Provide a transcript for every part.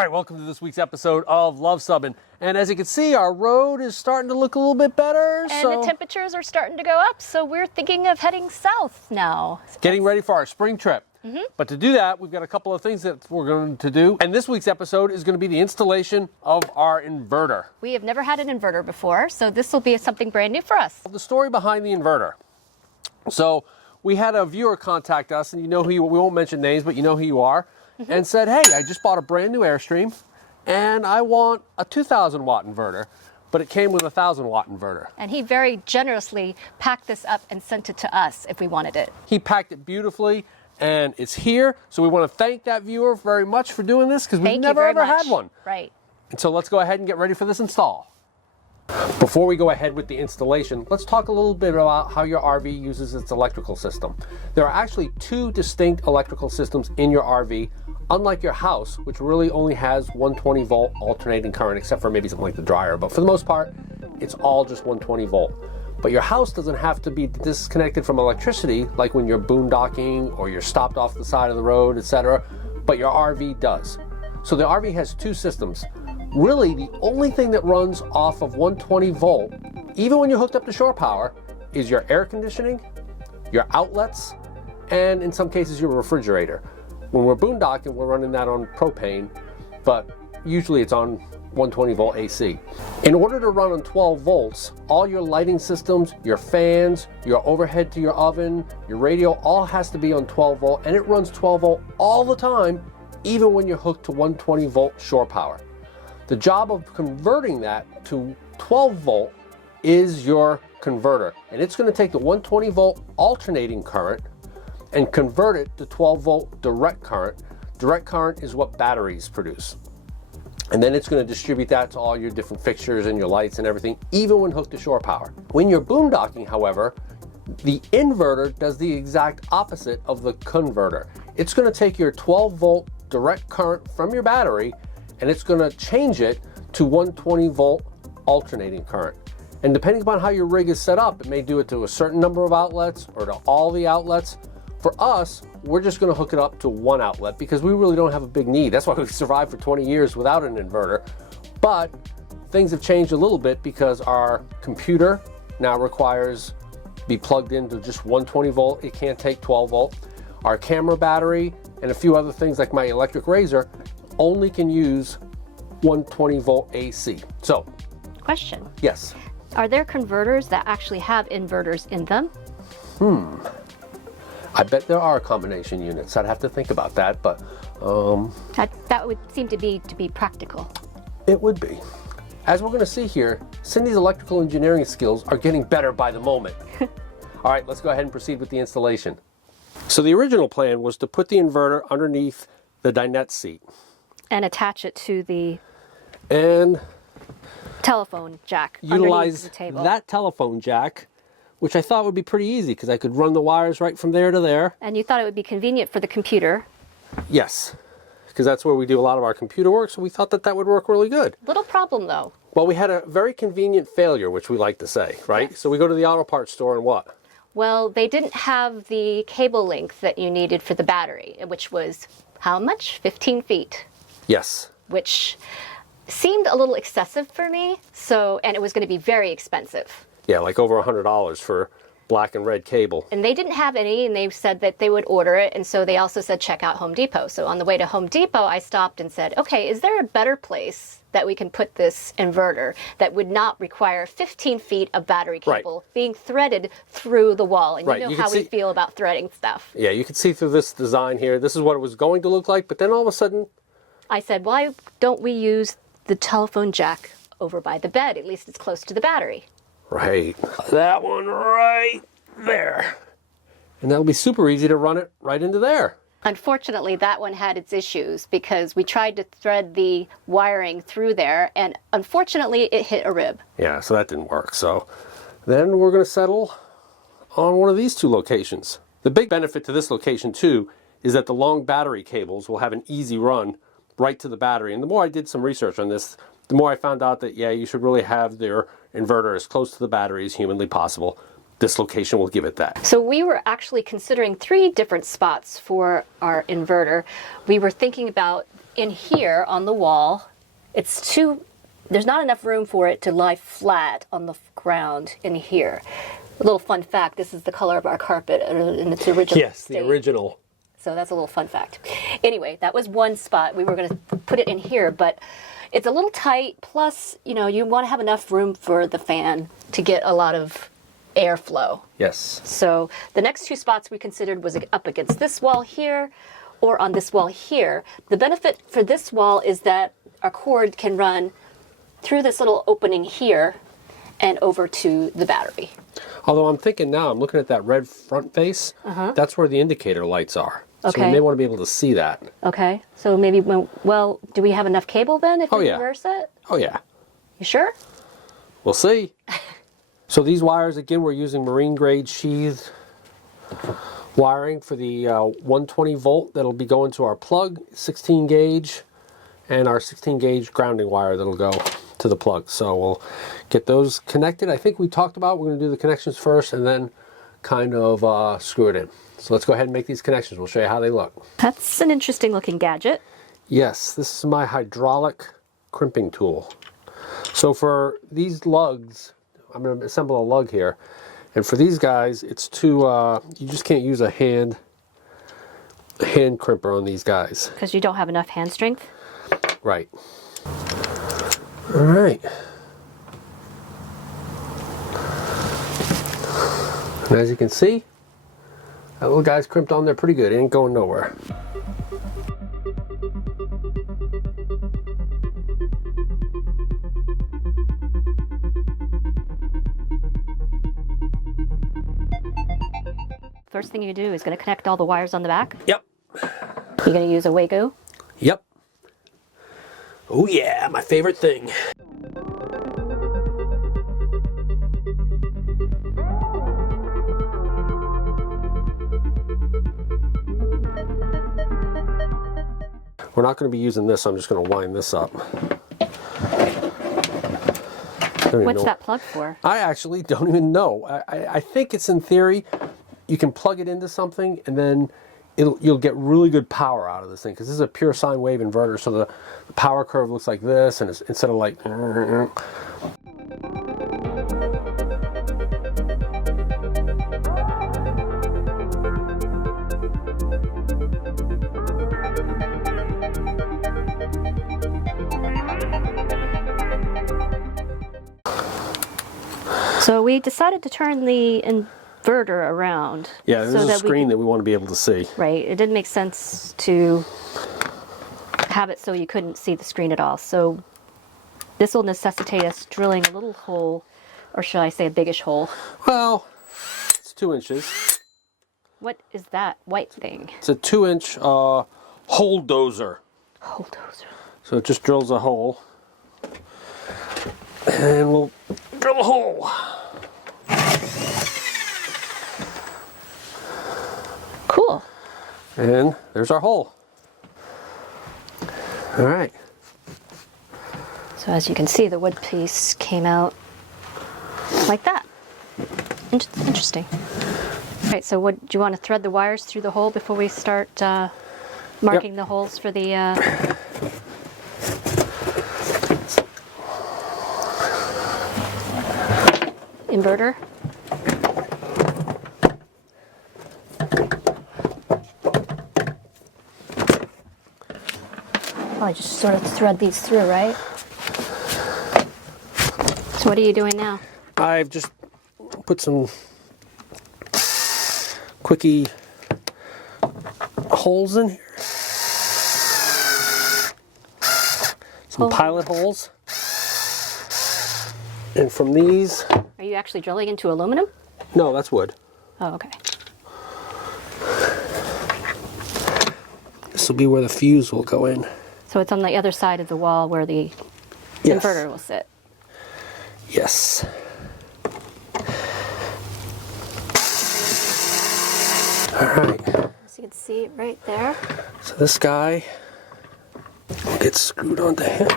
right, welcome to this week's episode of Luv Subbin. And as you can see, our road is starting to look a little bit better. And the temperatures are starting to go up, so we're thinking of heading south now. Getting ready for our spring trip. But to do that, we've got a couple of things that we're going to do. And this week's episode is going to be the installation of our inverter. We have never had an inverter before, so this will be something brand new for us. The story behind the inverter. So we had a viewer contact us, and you know who you, we won't mention names, but you know who you are, and said, hey, I just bought a brand new Airstream, and I want a 2,000 watt inverter, but it came with a 1,000 watt inverter. And he very generously packed this up and sent it to us if we wanted it. He packed it beautifully, and it's here. So we want to thank that viewer very much for doing this, because we've never ever had one. Right. And so let's go ahead and get ready for this install. Before we go ahead with the installation, let's talk a little bit about how your RV uses its electrical system. There are actually two distinct electrical systems in your RV, unlike your house, which really only has 120 volt alternating current, except for maybe something like the dryer. But for the most part, it's all just 120 volt. But your house doesn't have to be disconnected from electricity, like when you're boondocking or you're stopped off the side of the road, etc. But your RV does. So the RV has two systems. Really, the only thing that runs off of 120 volt, even when you're hooked up to shore power, is your air conditioning, your outlets, and in some cases your refrigerator. When we're boondocking, we're running that on propane, but usually it's on 120 volt AC. In order to run on 12 volts, all your lighting systems, your fans, your overhead to your oven, your radio, all has to be on 12 volt, and it runs 12 volt all the time, even when you're hooked to 120 volt shore power. The job of converting that to 12 volt is your converter, and it's going to take the 120 volt alternating current and convert it to 12 volt direct current. Direct current is what batteries produce. And then it's going to distribute that to all your different fixtures and your lights and everything, even when hooked to shore power. When you're boondocking, however, the inverter does the exact opposite of the converter. It's going to take your 12 volt direct current from your battery, and it's going to change it to 120 volt alternating current. And depending upon how your rig is set up, it may do it to a certain number of outlets or to all the outlets. For us, we're just going to hook it up to one outlet because we really don't have a big need. That's why we've survived for 20 years without an inverter. But things have changed a little bit because our computer now requires to be plugged into just 120 volt. It can't take 12 volt. Our camera battery and a few other things like my electric razor only can use 120 volt AC. So, question. Yes. Are there converters that actually have inverters in them? I bet there are combination units. I'd have to think about that, but That would seem to be practical. it would be. As we're going to see here, Cindy's electrical engineering skills are getting better by the moment. All right, let's go ahead and proceed with the installation. So the original plan was to put the inverter underneath the dinette seat And attach it to the and telephone jack utilize underneath the table. that telephone jack, which I thought would be pretty easy because I could run the wires right from there to there. And you thought it would be convenient for the computer. Yes, because that's where we do a lot of our computer work, so we thought that that would work really good. Little problem though. Well, we had a very convenient failure, which we like to say, right? Yes. So we go to the auto parts store and what? Well, they didn't have the cable length that you needed for the battery, which was how much? 15 feet. Yes. Which seemed a little excessive for me. And it was going to be very expensive. Yeah, like over $100 for black and red cable. And they didn't have any, and they said that they would order it. And so they also said, check out Home Depot. So on the way to Home Depot, I stopped and said, okay, is there a better place that we can put this inverter that would not require 15 feet of battery cable being threaded through the wall? And you know how we feel about threading stuff. Yeah, you can see through this design here. This is what it was going to look like, but then all of a sudden, I said, why don't we use the telephone jack over by the bed? At least it's close to the battery. right, that one right there. And that'll be super easy to run it right into there. Unfortunately, that one had its issues because we tried to thread the wiring through there, and unfortunately, it hit a rib. Yeah, so that didn't work. So then we're going to settle on one of these two locations. The big benefit to this location, too, is that the long battery cables will have an easy run right to the battery. And the more I did some research on this, the more I found out that, yeah, you should really have their inverter as close to the battery as humanly possible. This location will give it that. So we were actually considering 3 different spots for our inverter. We were thinking about in here on the wall, there's not enough room for it to lie flat on the ground in here. A little fun fact, this is the color of our carpet in its original Yes, state. the original. So that's a little fun fact. Anyway, that was one spot. We were going to put it in here, but it's a little tight. Plus, you know, you want to have enough room for the fan to get a lot of airflow. Yes. So the next two spots we considered was up against this wall here or on this wall here. The benefit for this wall is that our cord can run through this little opening here and over to the battery. Although I'm thinking now, I'm looking at that red front face. That's where the indicator lights are. So we Okay. may want to be able to see that. Okay, so maybe, well, do we have enough cable then if we yeah. reverse it? Oh yeah. You sure? We'll see. So these wires, again, we're using marine grade sheathed wiring for the 120 volt that'll be going to our plug, 16 gauge, and our 16 gauge grounding wire that'll go to the plug. So we'll get those connected. I think we talked about we're going to do the connections first and then kind of screw it in. So let's go ahead and make these connections. We'll show you how they look. That's an interesting looking gadget. Yes, this is my hydraulic crimping tool. So for these lugs, I'm going to assemble a lug here. And for these guys, it's too, you just can't use a hand crimper on these guys. Because you don't have enough hand strength? Right. All right. And as you can see, that little guy's crimped on there pretty good. It ain't going nowhere. First thing you do is going to connect all the wires on the back. Yep. You're going to use a Wago. Yep. Oh yeah, my favorite thing. We're not going to be using this, so I'm just going to wind this up. What's that plug for? I actually don't even know. I think it's in theory, you can plug it into something and then you'll get really good power out of this thing, because this is a pure sine wave inverter, so the power curve looks like this, and it's, instead of like So we decided to turn the inverter around. yeah, this so is a that screen that we want to be able to see. Right, it didn't make sense to have it so you couldn't see the screen at all. So this will necessitate us drilling a little hole, or should I say a biggish hole. Well, it's 2 inches. What is that white thing? It's a 2-inch hole dozer. Hole dozer. So it just drills a hole. And we'll drill a hole. Cool. And there's our hole. All right. So as you can see, the wood piece came out like that. Interesting. All right, so do you want to thread the wires through the hole before we start marking the holes for the inverter? Oh, I just sort of thread these through, right? So what are you doing now? I've just put some quickie holes in here. Some pilot holes. And from these... Are you actually drilling into aluminum? No, that's wood. Oh, okay. This will be where the fuse will go in. So it's on the other side of the wall where the Yes. inverter will sit. Yes. All right. So you can see it right there. So this guy will get screwed onto him.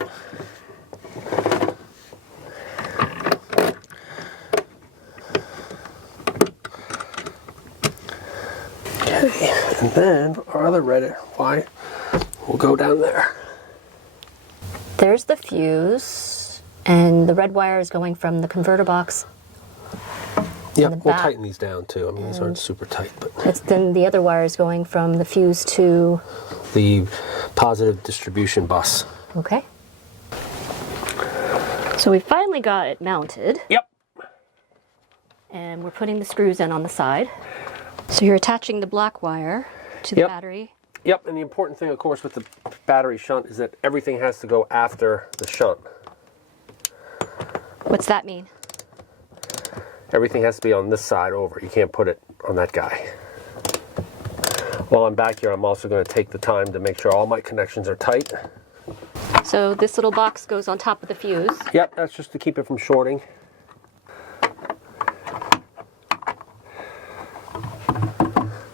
Okay, and then our other red wire will go down there. There's the fuse, and the red wire is going from the converter box. Yep, we'll tighten these down too. I mean, these aren't super tight, but... Then the other wire is going from the fuse to... the positive distribution bus. Okay. So we finally got it mounted. Yep. And we're putting the screws in on the side. So you're attaching the black wire to the battery. Yep, and the important thing, of course, with the battery shunt is that everything has to go after the shunt. What's that mean? Everything has to be on this side over. You can't put it on that guy. While I'm back here, I'm also going to take the time to make sure all my connections are tight. So this little box goes on top of the fuse. Yep, that's just to keep it from shorting.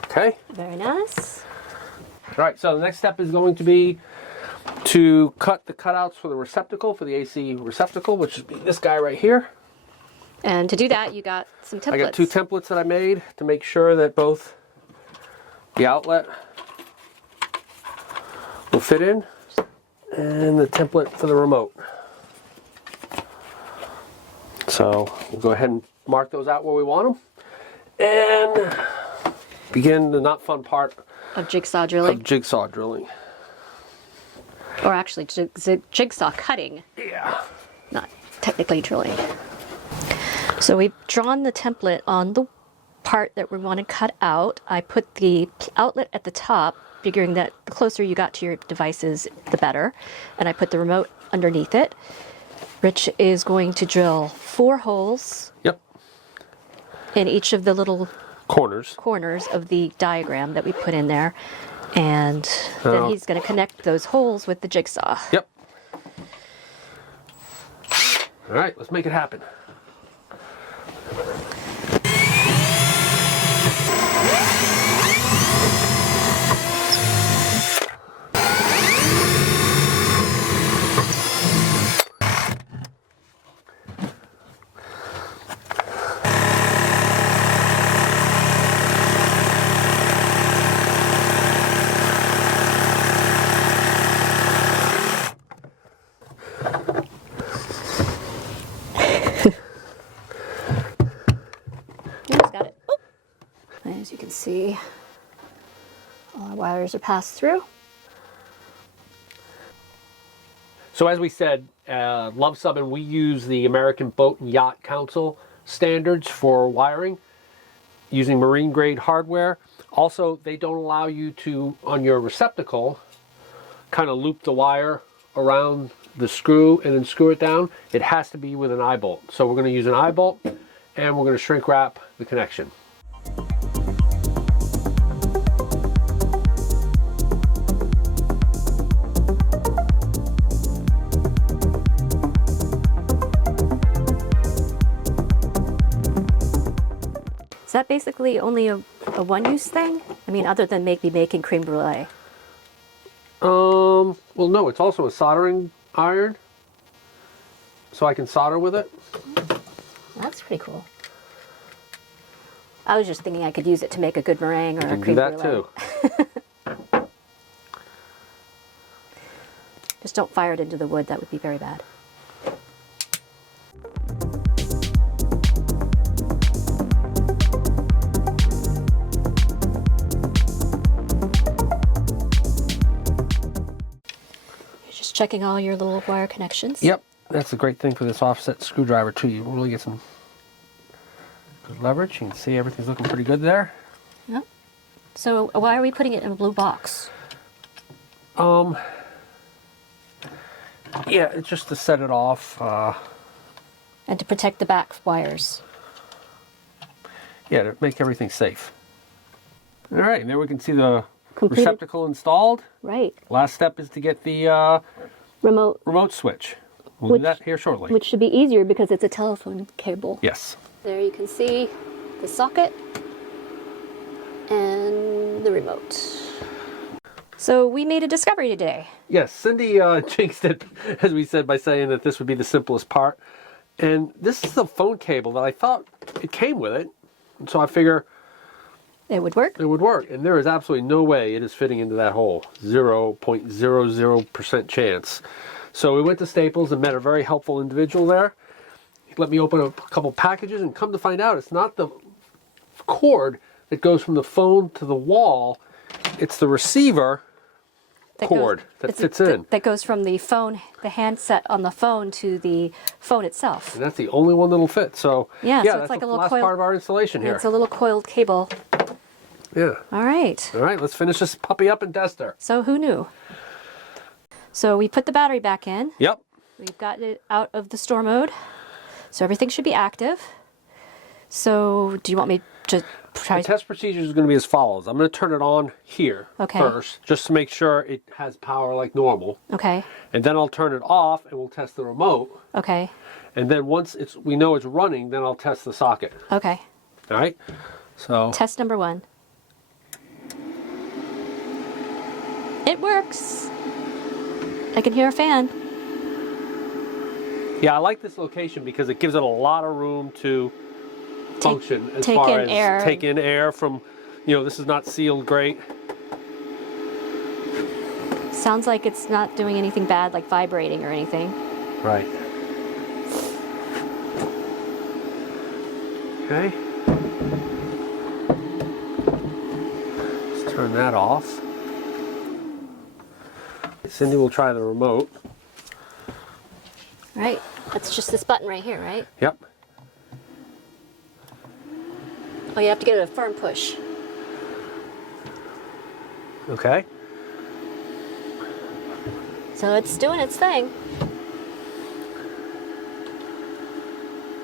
Okay. Very nice. All right, so the next step is going to be to cut the cutouts for the receptacle, for the AC receptacle, which would be this guy right here. And to do that, you got some templates. I got 2 templates that I made to make sure that both the outlet will fit in and the template for the remote. So we'll go ahead and mark those out where we want them and begin the not fun part of jigsaw drilling. Or actually jigsaw cutting. Yeah. Not technically drilling. So we've drawn the template on the part that we want to cut out. I put the outlet at the top, figuring that the closer you got to your devices, the better. And I put the remote underneath it. Rich is going to drill 4 holes. Yep. In each of the little corners of the diagram that we put in there. And then he's going to connect those holes with the jigsaw. Yep. All right, let's make it happen. As you can see, all our wires are passed through. So as we said, Luv Subbin, we use the American Boat and Yacht Council standards for wiring using marine grade hardware. Also, they don't allow you to, on your receptacle, kind of loop the wire around the screw and then screw it down. It has to be with an eye bolt. So we're going to use an eye bolt and we're going to shrink wrap the connection. Is that basically only a one-use thing? I mean, other than maybe making creme brulee? Well, no, it's also a soldering iron, so I can solder with it. That's pretty cool. I was just thinking I could use it to make a good meringue or a creme brulee. You can do that too. Just don't fire it into the wood. That would be very bad. Checking all your little wire connections. Yep, that's the great thing for this offset screwdriver too. You really get some good leverage. You can see everything's looking pretty good there. Yep. So why are we putting it in a blue box? Yeah, it's just to set it off. And to protect the back wires. Yeah, to make everything safe. All right, and there we can see the Completed. Receptacle installed. Right. Last step is to get the remote switch. We'll do that here shortly. Which should be easier because it's a telephone cable. Yes. There you can see the socket and the remote. So we made a discovery today. Yes, Cindy jinxed it, as we said, by saying that this would be the simplest part. And this is the phone cable that I thought it came with it. And so I figure it would work. It would work. And there is absolutely no way it is fitting into that hole. 0.00% chance. So we went to Staples and met a very helpful individual there. He let me open a couple packages, and come to find out, it's not the cord that goes from the phone to the wall. It's the receiver cord that fits in. That goes from the phone, the handset on the phone, to the phone itself. And that's the only one that'll fit. So yeah, so that's it's like the a little last part of our installation here. It's a little coiled cable. Yeah. All right. All right, let's finish this puppy up and test her. So who knew? So we put the battery back in. Yep. We've got it out of the store mode. So everything should be active. So do you want me to try? The test procedure is going to be as follows. I'm going to turn it on here first, just to make sure it has power like normal. Okay. And then I'll turn it off and we'll test the remote. Okay. And then once we know it's running, then I'll test the socket. Okay. All right. So test number 1. It works. I can hear a fan. Yeah, I like this location because it gives it a lot of room to function as far as take in air from, this is not sealed great. Sounds like it's not doing anything bad, like vibrating or anything. Right. Okay. Let's turn that off. Cindy will try the remote. Right. That's just this button right here, right? Yep. Oh, you have to get it a firm push. Okay. So it's doing its thing.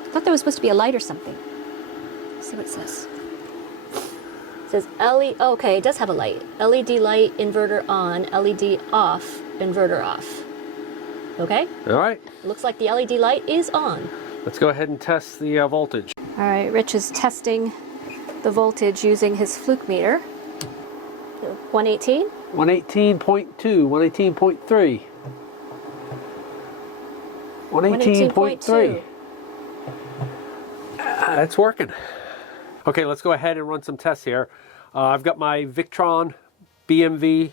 I thought there was supposed to be a light or something. Let's see what it says. It says LED. Oh, okay, it does have a light. LED light, inverter on, LED off, inverter off. Okay? All right. Looks like the LED light is on. Let's go ahead and test the voltage. All right, Rich is testing the voltage using his fluke meter. 118? 118.2, 118.3. 118.3. It's working. Okay, let's go ahead and run some tests here. I've got my Victron BMV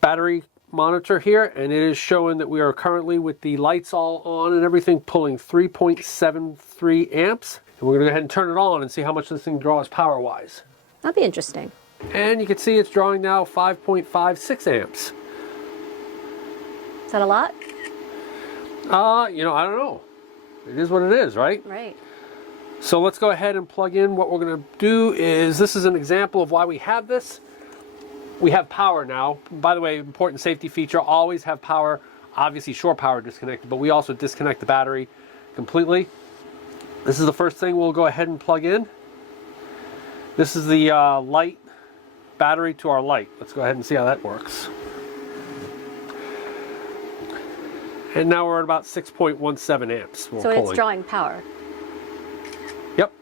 battery monitor here, and it is showing that we are currently, with the lights all on and everything, pulling 3.73 amps. And we're going to go ahead and turn it on and see how much this thing draws power-wise. That'll be interesting. And you can see it's drawing now 5.56 amps. Is that a lot? I don't know. It is what it is, right? Right. So let's go ahead and plug in. What we're going to do is, this is an example of why we have this. We have power now. By the way, important safety feature, always have power, obviously shore power disconnected, but we also disconnect the battery completely. This is the first thing we'll go ahead and plug in. This is the light battery to our light. Let's go ahead and see how that works. And now we're at about 6.17 amps. So it's drawing power. Yep.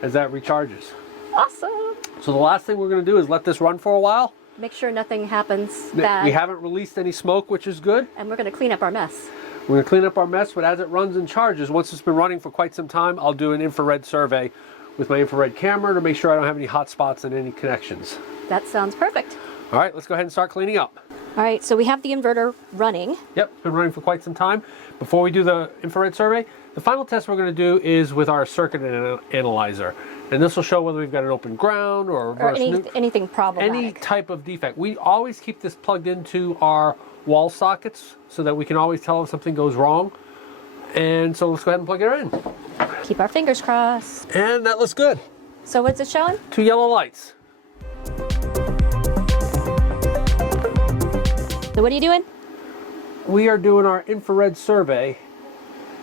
As that recharges. Awesome. So the last thing we're going to do is let this run for a while. Make sure nothing happens bad. We haven't released any smoke, which is good. And we're going to clean up our mess. We're going to clean up our mess, but as it runs and charges, once it's been running for quite some time, I'll do an infrared survey with my infrared camera to make sure I don't have any hot spots and any connections. That sounds perfect. All right, let's go ahead and start cleaning up. All right, so we have the inverter running. Yep, it's been running for quite some time. Before we do the infrared survey, the final test we're going to do is with our circuit analyzer. And this will show whether we've got an open ground or anything problematic. Any type of defect. We always keep this plugged into our wall sockets so that we can always tell if something goes wrong. And so let's go ahead and plug it in. Keep our fingers crossed. And that looks good. So what's it showing? 2 yellow lights. So what are you doing? We are doing our infrared survey.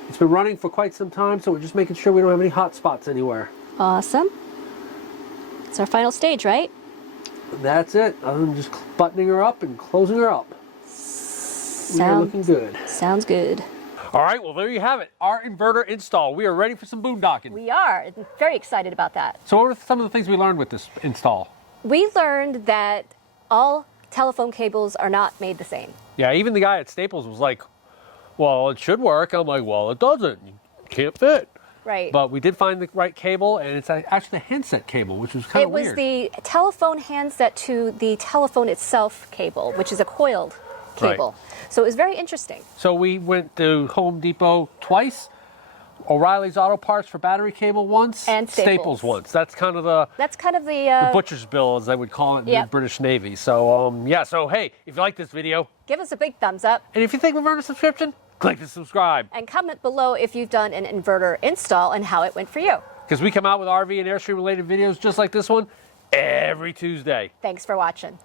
It's been running for quite some time, so we're just making sure we don't have any hot spots anywhere. Awesome. It's our final stage, right? That's it. Other than just buttoning her up and closing her up. We're looking good. Sounds good. All right, well, there you have it. Our inverter install. We are ready for some boondocking. We are. Very excited about that. So what are some of the things we learned with this install? We learned that all telephone cables are not made the same. Yeah, even the guy at Staples was like, well, it should work. I'm like, well, it doesn't. It can't fit. Right. But we did find the right cable, and it's actually the handset cable, which was kind of weird. It was the telephone handset to the telephone itself cable, which is a coiled cable. So it was very interesting. So we went to Home Depot twice, O'Reilly's Auto Parts for battery cable once, and Staples once. That's kind of the butcher's bill, as they would call it in the British Navy. So yeah, so hey, if you like this video, give us a big thumbs up. And if you think we've earned a subscription, click the subscribe. And comment below if you've done an inverter install and how it went for you. Because we come out with RV and Airstream related videos just like this one every Tuesday. Thanks for watching.